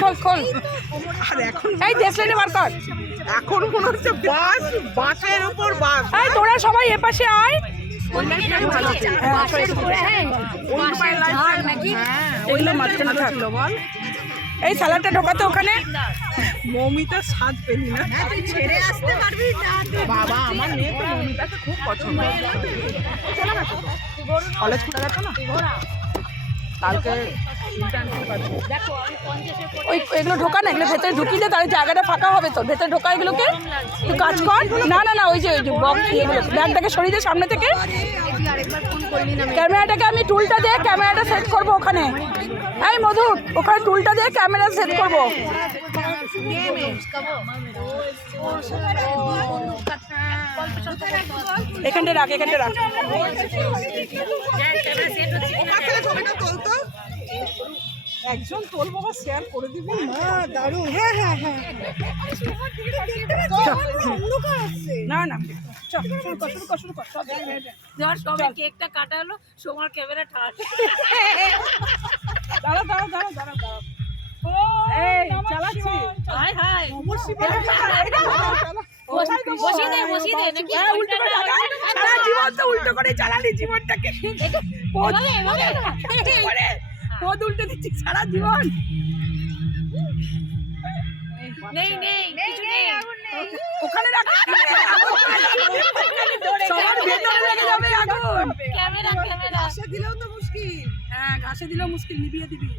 খোল খোল। আর এখন এই দেশলাইনে বার কর। এখন মনে হচ্ছে বাস, বাসের উপর বাস। এই তোরা সবাই এপাশে আয়। এই সালাডটা ঢোকাতে ওখানে। মৌমিতা সাজ পেলি না, ছেড়ে আসতে পারবি না বাবা আমার মেয়ে তো মৌমিতাকে খুব পছন্দ। কলেজ খুলে গেছে না কালকে, ওই এগুলো ঢোকা না, এগুলো ভেতরে ঢুকিয়ে দে, তাহলে জায়গাটা ফাঁকা হবে। তো ভেতরে ঢোকা এগুলোকে, তুই কাজ কর। না না না, ওই যে বক্স এগুলো, ব্যাগটাকে সরিয়ে দে সামনে থেকে। ক্যামেরাটাকে আমি টুলটা দিয়ে ক্যামেরাটা সেট করবো ওখানে। এই মধু, ওখানে টুলটা দিয়ে ক্যামেরা সেট করবো। এখানটা রাখ, এখানটা রাখ। একজন তোল বাবা শেয়ার করে দিবি। দারুণ। হ্যাঁ হ্যাঁ হ্যাঁ, না না, চল শুরু কর, শুরু কর, শুরু কর। কেকটা কাটা হলো, সোমার ক্যামেরা ঠাস। দাঁড়া দাঁড়া দাঁড়া দাঁড়া দাঁড়া। এই চালাচ্ছি। হাই হাই, বসিয়ে দে বসিয়ে দে নাকি? উল্টো করে লাগা। সারা জীবন তো উল্টো করে চালালি জীবনটাকে। পদ উল্টে দিচ্ছি সারা জীবন। নেই নেই কিছু নেই, ওখানে রাখ, সবার ভেতরে লেগে যাবে আগুন। ক্যামেরা ক্যামেরা ঘাসে দিলেও তো মুশকিল। হ্যাঁ, ঘাসে দিলেও মুশকিল, নিভিয়ে দিবি।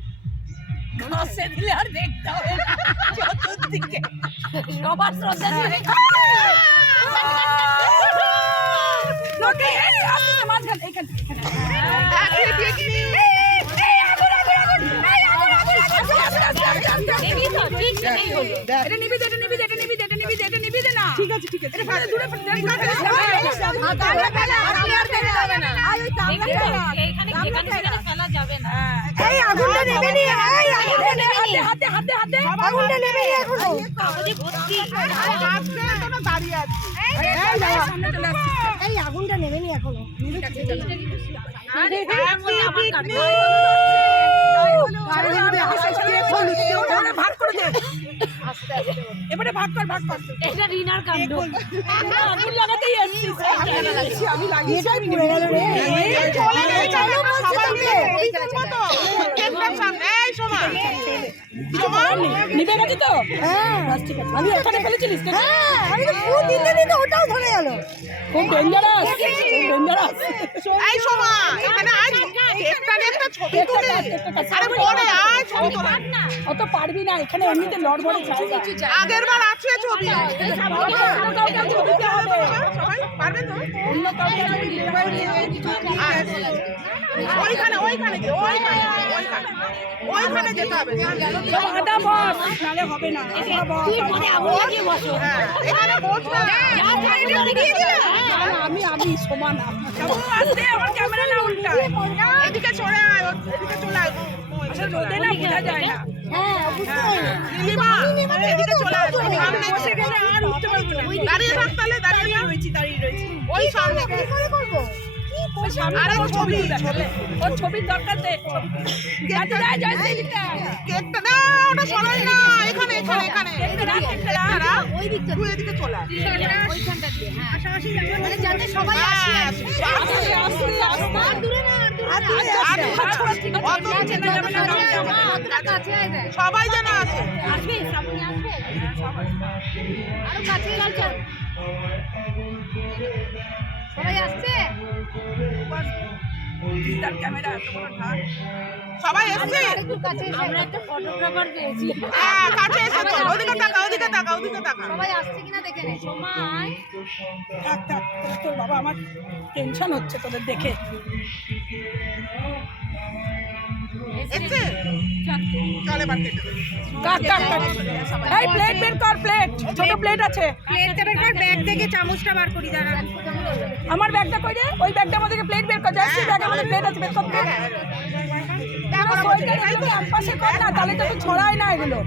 ঘাসে দিলে আর দেখতে হবে না, চতুর্দিকে সবার শ্রদ্ধা ছিল। লোকে এই আসতে মাঝখান, এইখান এখানে। দেখি তো ঠিক নেই হলো। এটা নিবি দে, এটা নিবি দে, এটা নিবি দে, এটা নিবি দে, এটা নিবি দে না। ঠিক আছে ঠিক আছে। এটা দূরে দেখি তো এইখানে যেখানে সেখানে ফেলা যাবে না। এই আগুনটা নেবে নি, এই আগুনটা নেবে নি, হাতে হাতে হাতে আগুনটা নেবে নি এখনো। কাগজে ভর্তি। দাঁড়িয়ে আছি। সামনে চলে আসছি। এই আগুনটা নেবে নি এখনো। ভাগ করে দে। এবারে ভাগ কর, ভাগ কর। এটা রিনার কাণ্ড। আগুন লাগাতেই আসছিস। আমি লাগিয়ে এটাই পুড়ে গেল রে। এই চলে রে, চলো বলছি তোকে। এই সোমা, নিভে গেছে তো? হ্যাঁ ঠিক আছে। আমি এখানে ফেলেছিলিস তো? হ্যাঁ, আমি তো পুরো দিতে দিতে ওটাও ধরে গেল। খুব ডেঞ্জারাস, ডেঞ্জারাস। এই সোমা, এখানে আজ কেকটা নিয়ে একটা ছবি তুলে। আরে পরে আয় ছবি তোলা। অত পারবি না, এখানে এমনিতে লড়বড়ে জায়গা। আগের বার আছে ছবি। অন্য কাউকে ছবি দিতে হবে। সবাই পারবে তো? অন্য কাউকে ছবি দিতে হবে। ওইখানে ওইখানে যে, ওইখানে যেতে হবে। সব আদা বস, নালে হবে না। আদা বস। আগুন লাগিয়ে বসো। হ্যাঁ, এখানে বসবে না। আমি সমান। আস্তে, আমার ক্যামেরা না উল্টায়। এদিকে চলে আয়, এদিকে চলে আয়। আসলে রোদে না বোঝা যায় না। হ্যাঁ, বুঝতে পারলি। নীলিমা, এদিকে চলে আয়। সামনে বসে গেলে আর উঠতে পারবো না। দাঁড়িয়ে থাক তাহলে, দাঁড়িয়ে থাক। দাঁড়িয়ে রয়েছি। ওই সামনে। কি করে করবো? ওই সামনে আরে ওর ছবি দেখাবে। ওর ছবির দরকার নেই। কেকটা যায় যায় সেইটা। কেকটা না, ওটা সরাই না। এখানে এখানে এখানে। দাঁড়া, ওই দিকটা তুই এদিকে চলে আয়। ওইখানটা দিয়ে হ্যাঁ। মানে যাতে সবাই আসে। হ্যাঁ, আর দূরে না, আর দূরে না। আর অত চেনা যাবে না কাউকে। সবাই যেন আসে। আসবে সামনে আসবে। আরো কাছে চল। সবাই আসছে। তার ক্যামেরা এত বড় ঢাক। সবাই এসছে। আমরা একটা ফটোগ্রাফার পেয়েছি। হ্যাঁ, কাছে এসে তো। ওদিকে তাকা, ওদিকে তাকা, ওদিকে তাকা। সবাই আসছে কিনা দেখে নে। সময় থাক থাক, তোর বাবা, আমার টেনশন হচ্ছে তোদের দেখে। এসছে? চল এবার কেটে দে। কাট কাট কাট। এই প্লেট বের কর, প্লেট, ছোট প্লেট আছে। প্লেটটা বের কর, ব্যাগ থেকে চামচটা বার করি দাঁড়া। আমার ব্যাগটা কই রে? ওই ব্যাগটার মধ্যে প্লেট বের কর। যাচ্ছি, ব্যাগের মধ্যে প্লেট আছে, বের কর প্লেট। পাশে কর না, তাহলে তো ছড়ায় না এগুলো।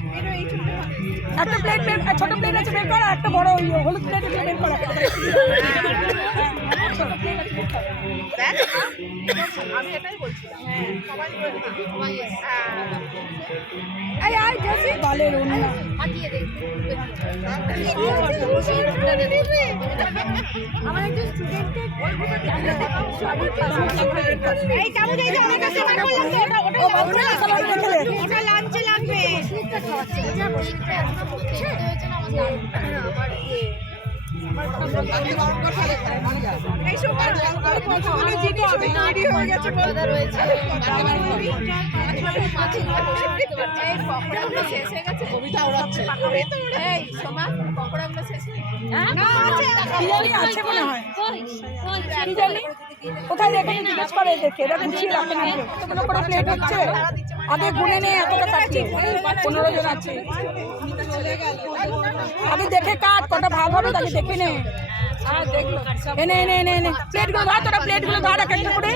একটা প্লেট বের, ছোট প্লেট আছে বের কর, আর একটা বড় ওই হলুদ প্লেট এগুলো বের কর। দেখ, আমি এটাই বলছিলাম। সবাই এই আয় জেসি। লালের ওড়না। হাঁটিয়ে দেখতে আমার একজন স্টুডেন্টের এই চামচ এই যে আমার কাছে বার করলাম তো ওটা ও বাবুরা সালাদ রেখে দে। ওটা লাঞ্চে লাগবে দুধটা খাওয়াচ্ছে এটা দুধটা একদম খেতে হয়েছে না আমার এই সময় কতগুলো জিনিস তৈরি হয়ে গেছে বলতে রয়েছে এই পকোড়াগুলো শেষ হয়ে গেছে কবিতা ওড়াচ্ছে এই সোমা পকোড়াগুলো শেষ হয়ে গেছে না কি জানি আছে মনে হয় কি জানি কোথায় রেখে জিজ্ঞেস করে দেখে এরা গুছিয়ে রাখে না কতগুলো করে প্লেট হচ্ছে আগে গুনে নে এতটা কাটছে 15 জন আছে আগে দেখে কাট কটা ভাগ হবে তাকে দেখে নে এনে এনে এনে এনে প্লেটগুলো ধর তোরা প্লেটগুলো ধর এক একটা করে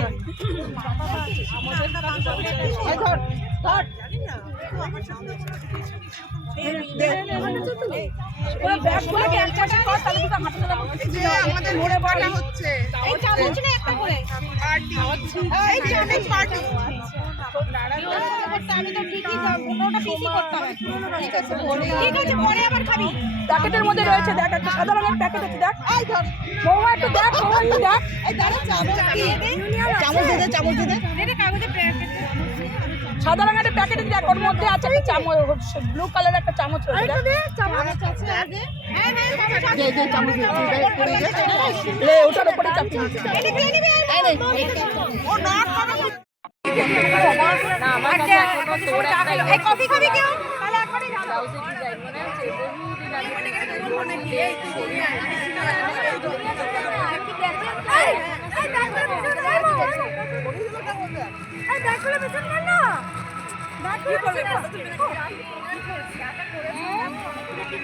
ধর ওরা ব্যাগগুলোকে এক পাশে কর তাহলে দুটো হাতে ধরে আমাদের মোড়ে বড়া হচ্ছে এই চামচ না একটা করে পার্টি এই যে অনেক পার্টি আমি তো ঠিকই যাবো ওটা পিসি করতাম ঠিক আছে পরে আবার খাবি প্যাকেটের মধ্যে রয়েছে দেখ একটা সাদা রঙের প্যাকেট আছে দেখ এই ধর বৌমা একটু দেখ বৌমা একটু দেখ এই দাঁড়া চামচ চামচ দে দে কাগজে প্যাকেট সাদা রঙের একটা প্যাকেট দেখ ওর মধ্যে আছে একটা চামচ ব্লু কালার একটা চামচ রয়েছে দেখ চামচ আছে হ্যাঁ হ্যাঁ দে দে চামচ দে পড়ে গেছে লে ওটার উপরে চাপিয়ে দিচ্ছে এটা কে নিবি ও নট করো এই কফি খাবি কেউ তাহলে এখনই যাও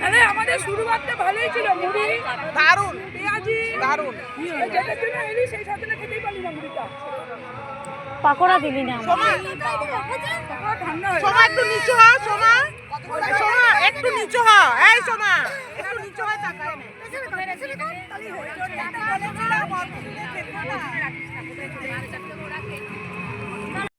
আরে আমাদের শুরু করতে ভালোই ছিল মুড়ি দারুন পেঁয়াজি দারুন যেটার জন্য এলি সেই সাথে না খেতেই পারলি না মুড়িটা পাকোড়া দিলি না সোমা ঠান্ডা হয়ে সোমা একটু নিচু হ সোমা সোমা একটু নিচু হ এই সোমা একটু নিচু হয় তাকায় না